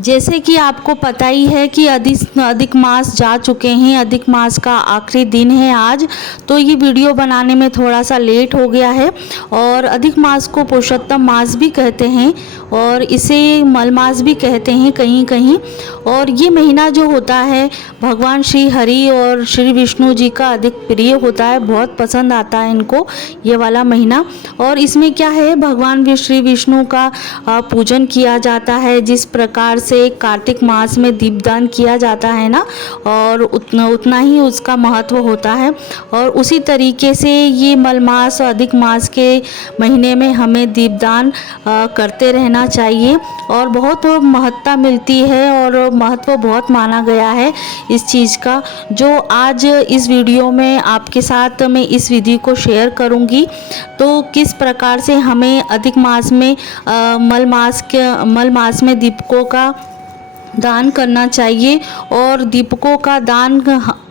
जैसे कि आपको पता ही है कि अधिक मास जा चुके हैं, अधिक मास का आखिरी दिन है आज, तो ये वीडियो बनाने में थोड़ा सा लेट हो गया है। और अधिक मास को पुरुषोत्तम मास भी कहते हैं और इसे मल मास भी कहते हैं कहीं कहीं। और ये महीना जो होता है भगवान श्री हरि और श्री विष्णु जी का अधिक प्रिय होता है, बहुत पसंद आता है इनको ये वाला महीना। और इसमें क्या है, भगवान श्री विष्णु का पूजन किया जाता है, जिस प्रकार से कार्तिक मास में दीपदान किया जाता है ना, और उतना ही उसका महत्व होता है। और उसी तरीके से ये मल मास और अधिक मास के महीने में हमें दीपदान करते रहना चाहिए और बहुत महत्ता मिलती है और महत्व बहुत माना गया है इस चीज़ का, जो आज इस वीडियो में आपके साथ मैं इस विधि को शेयर करूंगी। तो किस प्रकार से हमें अधिक मास में मल मास में दीपकों का दान करना चाहिए। और दीपकों का दान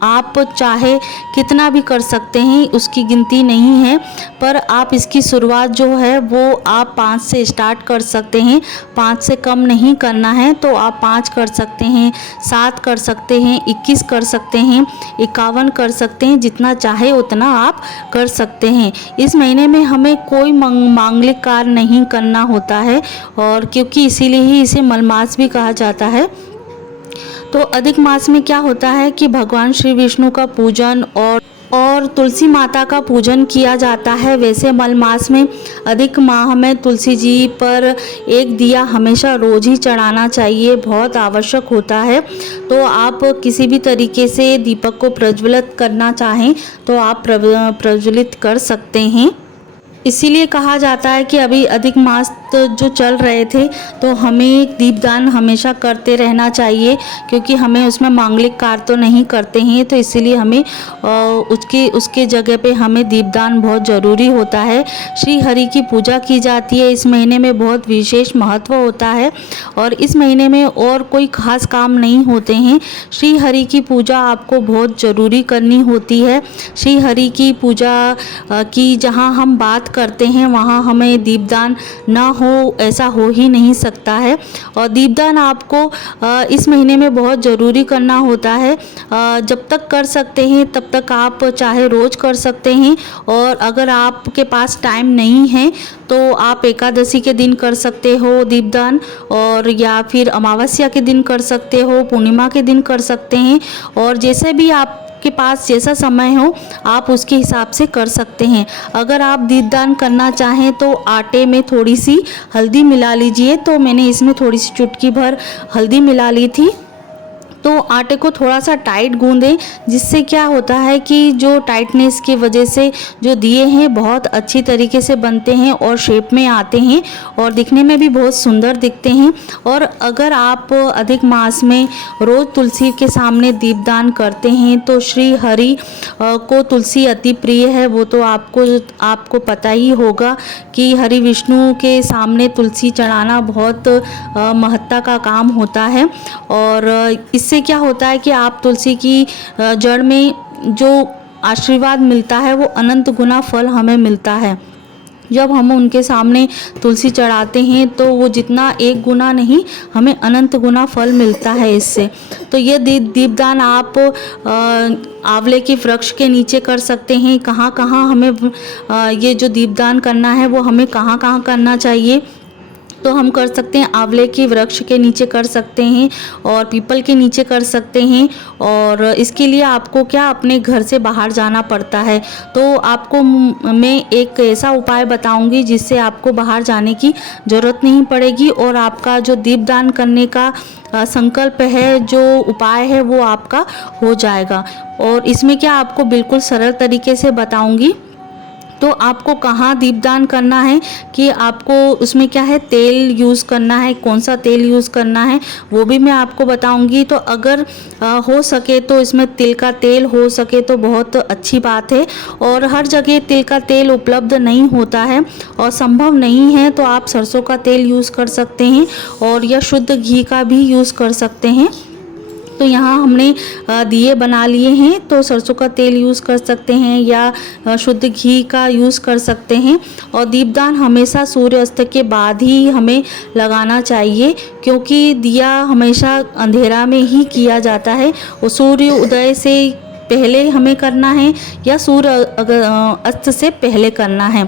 आप चाहे कितना भी कर सकते हैं, उसकी गिनती नहीं है, पर आप इसकी शुरुआत जो है वो आप 5 से स्टार्ट कर सकते हैं। 5 से कम नहीं करना है, तो आप 5 कर सकते हैं, 7 कर सकते हैं, 21 कर सकते हैं, 51 कर सकते हैं, जितना चाहे उतना आप कर सकते हैं। इस महीने में हमें कोई मांगलिक कार्य नहीं करना होता है, और क्योंकि इसीलिए ही इसे मलमास भी कहा जाता है। तो अधिक मास में क्या होता है कि भगवान श्री विष्णु का पूजन और तुलसी माता का पूजन किया जाता है। वैसे मल मास में अधिक माह में तुलसी जी पर एक दिया हमेशा रोज ही चढ़ाना चाहिए, बहुत आवश्यक होता है। तो आप किसी भी तरीके से दीपक को प्रज्वलित करना चाहें तो आप प्रज्वलित कर सकते हैं। इसीलिए कहा जाता है कि अभी अधिक मास जो चल रहे थे तो हमें दीपदान हमेशा करते रहना चाहिए, क्योंकि हमें उसमें मांगलिक कार्य तो नहीं करते हैं, तो इसीलिए हमें उसके जगह पे हमें दीपदान बहुत ज़रूरी होता है। श्री हरि की पूजा की जाती है, इस महीने में बहुत विशेष महत्व होता है और इस महीने में और कोई खास काम नहीं होते हैं। श्री हरि की पूजा आपको बहुत ज़रूरी करनी होती है। श्री हरि की पूजा की जहाँ हम बात करते हैं वहाँ हमें दीपदान ना हो, ऐसा हो ही नहीं सकता है। और दीपदान आपको इस महीने में बहुत ज़रूरी करना होता है। जब तक कर सकते हैं तब तक आप चाहे रोज़ कर सकते हैं, और अगर आपके पास टाइम नहीं है तो आप एकादशी के दिन कर सकते हो दीपदान, और या फिर अमावस्या के दिन कर सकते हो, पूर्णिमा के दिन कर सकते हैं, और जैसे भी आप के पास जैसा समय हो आप उसके हिसाब से कर सकते हैं। अगर आप दीपदान करना चाहें तो आटे में थोड़ी सी हल्दी मिला लीजिए। तो मैंने इसमें थोड़ी सी चुटकी भर हल्दी मिला ली थी। तो आटे को थोड़ा सा टाइट गूंदें, जिससे क्या होता है कि जो टाइटनेस की वजह से जो दिए हैं बहुत अच्छी तरीके से बनते हैं और शेप में आते हैं और दिखने में भी बहुत सुंदर दिखते हैं। और अगर आप अधिक मास में रोज़ तुलसी के सामने दीपदान करते हैं तो श्री हरि को तुलसी अति प्रिय है। वो तो आपको पता ही होगा कि हरि विष्णु के सामने तुलसी चढ़ाना बहुत महत्ता का काम होता है। और इससे क्या होता है कि आप तुलसी की जड़ में जो आशीर्वाद मिलता है वो अनंत गुना फल हमें मिलता है। जब हम उनके सामने तुलसी चढ़ाते हैं तो वो जितना एक गुना नहीं, हमें अनंत गुना फल मिलता है इससे। तो ये दीपदान आप आंवले के वृक्ष के नीचे कर सकते हैं। कहाँ कहाँ हमें ये जो दीपदान करना है वो हमें कहाँ कहाँ करना चाहिए, तो हम कर सकते हैं आंवले के वृक्ष के नीचे कर सकते हैं और पीपल के नीचे कर सकते हैं। और इसके लिए आपको क्या अपने घर से बाहर जाना पड़ता है। तो आपको मैं एक ऐसा उपाय बताऊंगी जिससे आपको बाहर जाने की ज़रूरत नहीं पड़ेगी और आपका जो दीपदान करने का संकल्प है, जो उपाय है, वो आपका हो जाएगा। और इसमें क्या आपको बिल्कुल सरल तरीके से बताऊंगी। तो आपको कहाँ दीपदान करना है कि आपको उसमें क्या है, तेल यूज़ करना है, कौन सा तेल यूज़ करना है वो भी मैं आपको बताऊंगी। तो अगर हो सके तो इसमें तिल का तेल हो सके तो बहुत अच्छी बात है। और हर जगह तिल का तेल उपलब्ध नहीं होता है और संभव नहीं है तो आप सरसों का तेल यूज़ कर सकते हैं और या शुद्ध घी का भी यूज़ कर सकते हैं। तो यहाँ हमने दिए बना लिए हैं। तो सरसों का तेल यूज़ कर सकते हैं या शुद्ध घी का यूज़ कर सकते हैं। और दीपदान हमेशा सूर्यास्त के बाद ही हमें लगाना चाहिए, क्योंकि दिया हमेशा अंधेरा में ही किया जाता है। और सूर्य उदय से पहले हमें करना है या सूर्य अस्त से पहले करना है।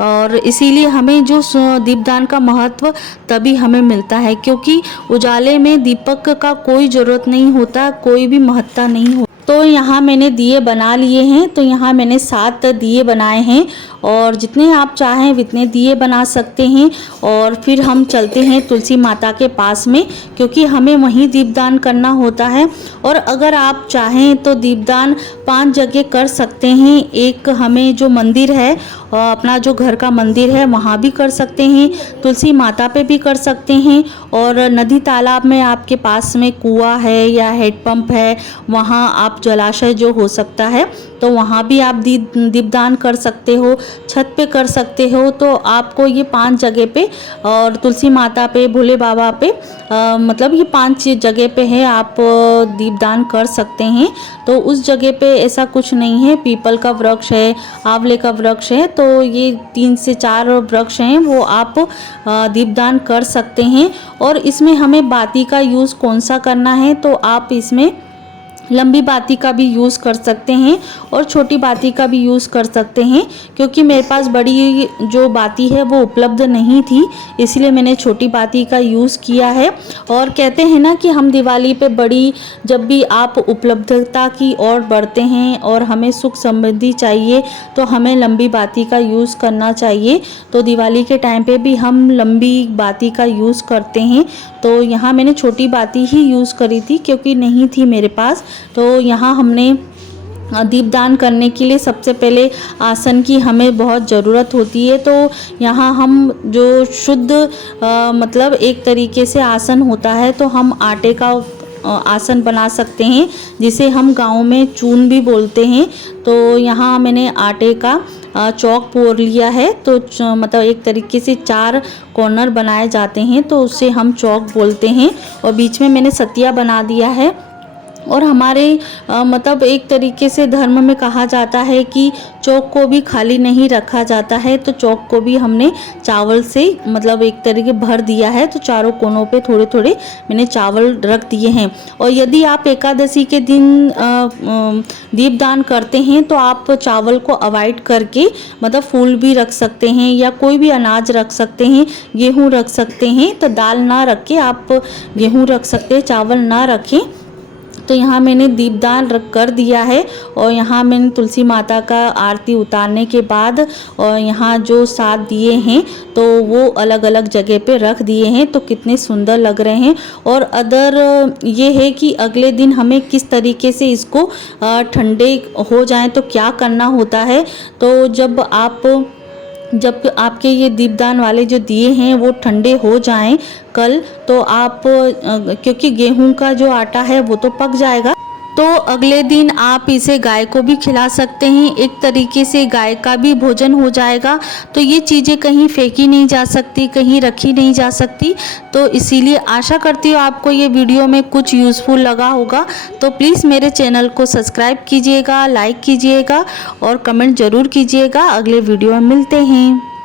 और इसीलिए हमें जो दीपदान का महत्व तभी हमें मिलता है, क्योंकि उजाले में दीपक का कोई ज़रूरत नहीं होता, कोई भी महत्ता नहीं होता। तो यहाँ मैंने दिए बना लिए हैं। तो यहाँ मैंने 7 दिए बनाए हैं, और जितने आप चाहें उतने दिए बना सकते हैं। और फिर हम चलते हैं तुलसी माता के पास में, क्योंकि हमें वहीं दीपदान करना होता है। और अगर आप चाहें तो दीपदान 5 जगह कर सकते हैं। एक हमें जो मंदिर है, अपना जो घर का मंदिर है, वहाँ भी कर सकते हैं, तुलसी माता पे भी कर सकते हैं, और नदी तालाब में आपके पास में कुआं है या हेडपंप है, वहाँ आप जलाशय जो हो सकता है तो वहाँ भी आप दीपदान कर सकते हो, छत पे कर सकते हो। तो आपको ये 5 जगह पे, और तुलसी माता पे, भोले बाबा पे, मतलब ये 5 जगह पे है, आप दीपदान कर सकते हैं। तो उस जगह पे ऐसा कुछ नहीं है, पीपल का वृक्ष है, आंवले का वृक्ष है, तो ये 3 से 4 वृक्ष हैं, वो आप दीपदान कर सकते हैं। और इसमें हमें बाती का यूज़ कौन सा करना है, तो आप इसमें लंबी बाती का भी यूज़ कर सकते हैं और छोटी बाती का भी यूज़ कर सकते हैं, क्योंकि मेरे पास बड़ी जो बाती है वो उपलब्ध नहीं थी, इसलिए मैंने छोटी बाती का यूज़ किया है। और कहते हैं ना कि हम दिवाली पे बड़ी, जब भी आप उपलब्धता की ओर बढ़ते हैं और हमें सुख समृद्धि चाहिए तो हमें लंबी बाती का यूज़ करना चाहिए। तो दिवाली के टाइम पे भी हम लंबी बाती का यूज़ करते हैं। तो यहाँ मैंने छोटी बाती ही यूज़ करी थी, क्योंकि नहीं थी मेरे पास। तो यहाँ हमने दीपदान करने के लिए सबसे पहले आसन की हमें बहुत ज़रूरत होती है। तो यहाँ हम जो शुद्ध मतलब एक तरीके से आसन होता है, तो हम आटे का आसन बना सकते हैं, जिसे हम गांव में चून भी बोलते हैं। तो यहाँ मैंने आटे का चौक पोर लिया है। तो मतलब एक तरीके से 4 कॉर्नर बनाए जाते हैं, तो उससे हम चौक बोलते हैं। और बीच में मैंने सतिया बना दिया है। और हमारे मतलब एक तरीके से धर्म में कहा जाता है कि चौक को भी खाली नहीं रखा जाता है। तो चौक को भी हमने चावल से मतलब एक तरीके भर दिया है। तो चारों कोनों पे थोड़े थोड़े मैंने चावल रख दिए हैं। और यदि आप एकादशी के दिन दीपदान करते हैं तो आप चावल को अवॉइड करके मतलब फूल भी रख सकते हैं या कोई भी अनाज रख सकते हैं, गेहूँ रख सकते हैं। तो दाल ना रख के आप गेहूँ रख सकते हैं, चावल ना रखें। तो यहाँ मैंने दीपदान कर दिया है। और यहाँ मैंने तुलसी माता का आरती उतारने के बाद और यहाँ जो 7 दिए हैं तो वो अलग अलग जगह पे रख दिए हैं। तो कितने सुंदर लग रहे हैं। और अदर ये है कि अगले दिन हमें किस तरीके से इसको ठंडे हो जाएं तो क्या करना होता है। तो जब आपके ये दीपदान वाले जो दिए हैं वो ठंडे हो जाएं कल, तो आप क्योंकि गेहूं का जो आटा है वो तो पक जाएगा, तो अगले दिन आप इसे गाय को भी खिला सकते हैं। एक तरीके से गाय का भी भोजन हो जाएगा। तो ये चीज़ें कहीं फेंकी नहीं जा सकती, कहीं रखी नहीं जा सकती। तो इसीलिए आशा करती हूँ आपको ये वीडियो में कुछ यूज़फुल लगा होगा। तो प्लीज़ मेरे चैनल को सब्सक्राइब कीजिएगा, लाइक कीजिएगा और कमेंट ज़रूर कीजिएगा। अगले वीडियो में मिलते हैं।